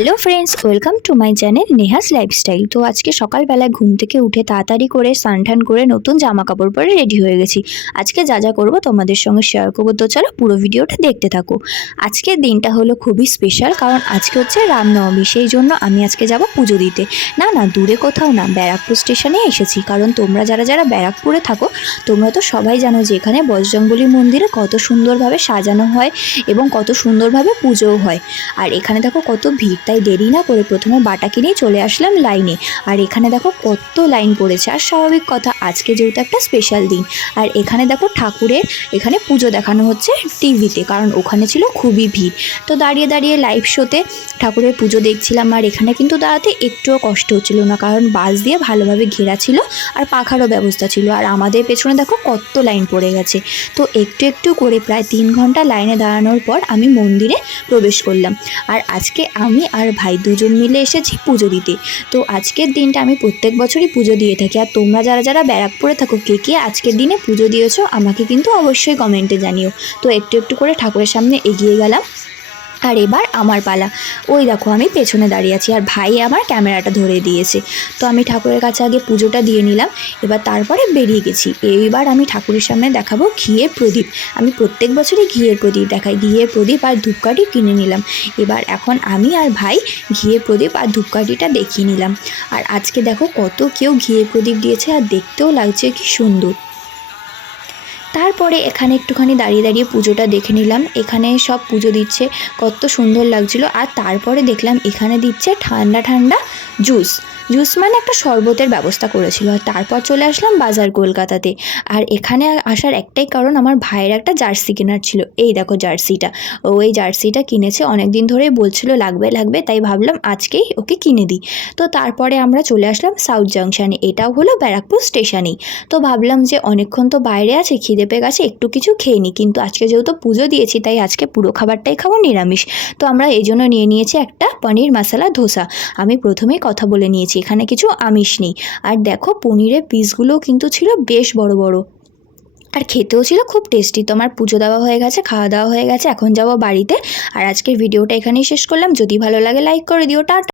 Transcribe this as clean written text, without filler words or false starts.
Hello friends, welcome to my channel Neha's lifestyle. তো আজকে সকালবেলায় ঘুম থেকে উঠে তাড়াতাড়ি করে স্নান করে নতুন জামা কাপড় পরে রেডি হয়ে গেছি। আজকে যা যা করবো তোমাদের সঙ্গে শেয়ার করবো, তো চলো পুরো ভিডিওটা দেখতে থাকো। আজকের দিনটা হলো খুবই স্পেশাল, কারণ আজকে হচ্ছে রামনবমী। সেই জন্য আমি আজকে যাব পুজো দিতে। না দূরে কোথাও না, ব্যারাকপুর স্টেশনে এসেছি। কারণ তোমরা যারা যারা ব্যারাকপুরে থাকো তোমরা তো সবাই জানো যে এখানে বজরংবলী মন্দিরে কত সুন্দরভাবে সাজানো হয় এবং কত সুন্দরভাবে পুজোও হয়। আর এখানে দেখো কত ভিড়, তাই দেরি না করে প্রথমে বাটা কিনেই চলে আসলাম লাইনে। আর এখানে দেখো কত লাইন পড়েছে। আর স্বাভাবিক কথা, আজকে যেহেতু একটা স্পেশাল দিন। আর এখানে দেখো ঠাকুরের এখানে পুজো দেখানো হচ্ছে টিভিতে, কারণ ওখানে ছিল খুবই ভিড়। তো দাঁড়িয়ে দাঁড়িয়ে লাইভ শোতে ঠাকুরের পুজো দেখছিলাম। আর এখানে কিন্তু দাঁড়াতে একটুও কষ্ট হচ্ছিল না, কারণ বাস দিয়ে ভালোভাবে ঘেরা ছিল আর পাখারও ব্যবস্থা ছিল। আর আমাদের পেছনে দেখো কত লাইন পড়ে গেছে। তো একটু একটু করে প্রায় 3 ঘন্টা লাইনে দাঁড়ানোর পর আমি মন্দিরে প্রবেশ করলাম। আর আজকে আমি আর ভাই দুজন মিলে এসেছি পুজো দিতে। তো আজকের দিনটা আমি প্রত্যেক বছরই পুজো দিয়ে থাকি। আর তোমরা যারা যারা ব্যারাকপুরে থাকো কে কে আজকের দিনে পুজো দিয়েছো আমাকে কিন্তু অবশ্যই কমেন্টে জানিও। তো একটু একটু করে ঠাকুরের সামনে এগিয়ে গেলাম। আর এবার আমার পালা। ওই দেখো আমি পেছনে দাঁড়িয়ে আছি আর ভাই আমার ক্যামেরাটা ধরে দিয়েছে। তো আমি ঠাকুরের কাছে আগে পুজোটা দিয়ে নিলাম, এবার তারপরে বেরিয়ে গেছি। এইবার আমি ঠাকুরের সামনে দেখাবো ঘিয়ের প্রদীপ। আমি প্রত্যেক বছরই ঘিয়ের প্রদীপ দেখাই। ঘিয়ের প্রদীপ আর ধূপকাঠি কিনে নিলাম। এবার এখন আমি আর ভাই ঘিয়ের প্রদীপ আর ধূপকাঠিটা দেখিয়ে নিলাম। আর আজকে দেখো কত কেউ ঘিয়ের প্রদীপ দিয়েছে, আর দেখতেও লাগছে কি সুন্দর। তারপরে এখানে একটুখানি দাঁড়িয়ে দাঁড়িয়ে পুজোটা দেখে নিলাম। এখানে সব পুজো দিচ্ছে, কত সুন্দর লাগছিল। আর তারপরে দেখলাম এখানে দিচ্ছে ঠান্ডা ঠান্ডা জুস। জুস মানে একটা শরবতের ব্যবস্থা করেছিল। আর তারপর চলে আসলাম বাজার কলকাতাতে। আর এখানে আসার একটাই কারণ, আমার ভাইয়ের একটা জার্সি কেনার ছিল। এই দেখো জার্সিটা, ও এই জার্সিটা কিনেছে, অনেক দিন ধরেই বলছিল লাগবে লাগবে, তাই ভাবলাম আজকেই ওকে কিনে দিই। তো তারপরে আমরা চলে আসলাম সাউথ জাংশনে, এটাও হলো ব্যারাকপুর স্টেশনেই। তো ভাবলাম যে অনেকক্ষণ তো বাইরে আছে, খিদে পেয়ে গেছে, একটু কিছু খেয়ে নিই। কিন্তু আজকে যেহেতু পুজো দিয়েছি তাই আজকে পুরো খাবারটাই খাবো নিরামিষ। তো আমরা এই জন্য নিয়ে নিয়েছি একটা পনির মশলা ধোসা। আমি প্রথমেই কথা বলে নিয়েছি এখানে কিছু আমিষ নেই। আর দেখো পনিরের পিসগুলোও কিন্তু ছিল বেশ বড় বড়, আর খেতেও ছিল খুব টেস্টি। তো আমার পুজো দেওয়া হয়ে গেছে, খাওয়া দাওয়া হয়ে গেছে, এখন যাবো বাড়িতে। আর আজকের ভিডিওটা এখানেই শেষ করলাম। যদি ভালো লাগে লাইক করে দিও। টাটা।